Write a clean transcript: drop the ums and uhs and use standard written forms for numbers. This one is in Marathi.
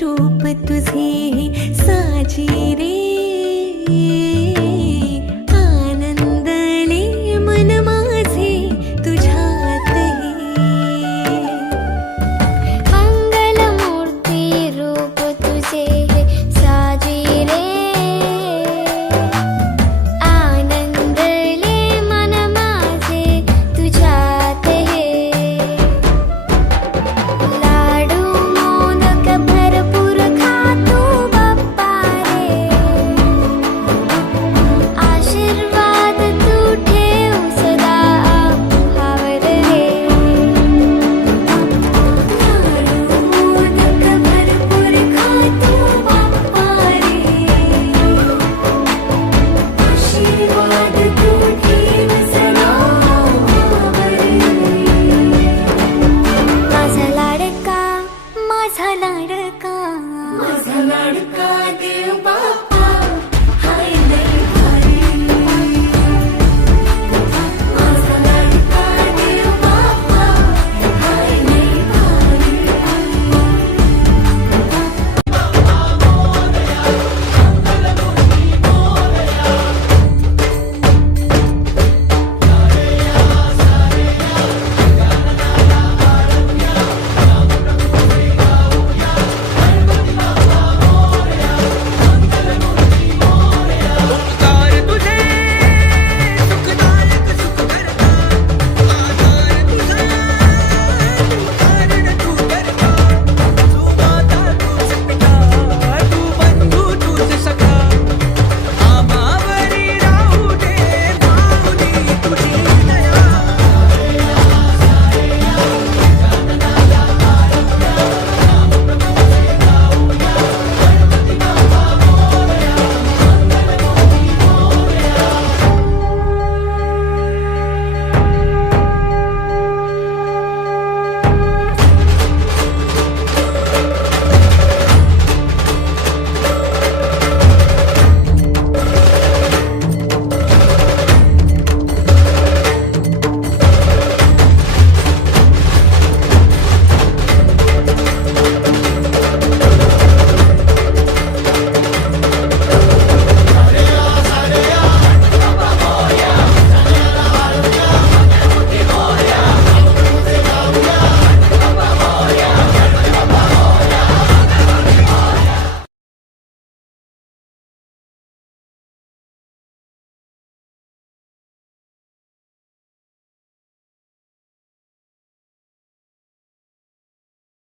रूप तुझे साजी रे, आनंदले मन माझे तुझ्यात हे. मंगलमूर्ती रूप तुझे साजी रे, आनंदले मन माझे तुझ्यात हे. लाडू मोदक भरपूर खातो बाप्पा रे, आशीर्वाद तू ठेव सदा आम्हावर रे. लाडू मोदक भरपूर खातो बाप्पा रे, आशीर्वाद तू ठेव सदा आम्हावर रे. माझा लाडका, माझा लाडका, माझा लाडका